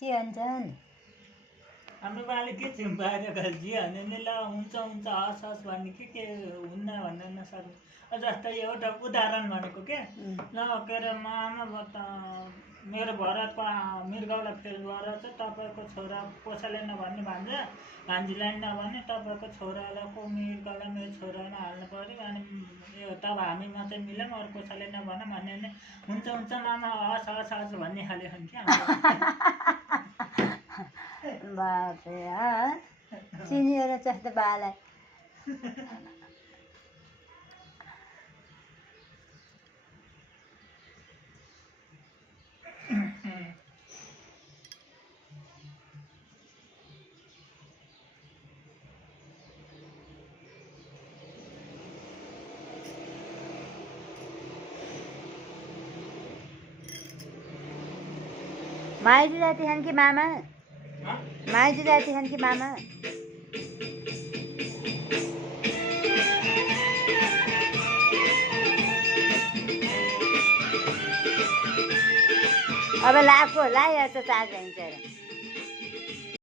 के भन्छन् हाम्रो बाले के चाहिँ बाहिर जी भने नि ल हुन्छ हुन्छ हस् हस् भन्ने के हुन्न भन्ने नसक्नु जस्तै एउटा उदाहरण भनेको के ल के अरे आमा मेरो भरतको मृगौला फेल भएर चाहिँ तपाईँको छोरा कसैले नभन्ने भान्जीलाई नभने तपाईँको छोराको मृगौला मेरो छोरामा हाल्नु पऱ्यो अनि यो तब हामी मात्रै मिलौँ अरू कसैले नभन भन्यो भने हुन्छ हुन्छ मामा हस् हस् हस् भन्ने खाले हुन् क्या बापरे चिनिएर जस्तो बालाई माइजू जाती छन् कि मामा माइजू जाती छन् कि मामा अब लाएको ला या त चार्ज हुन्छ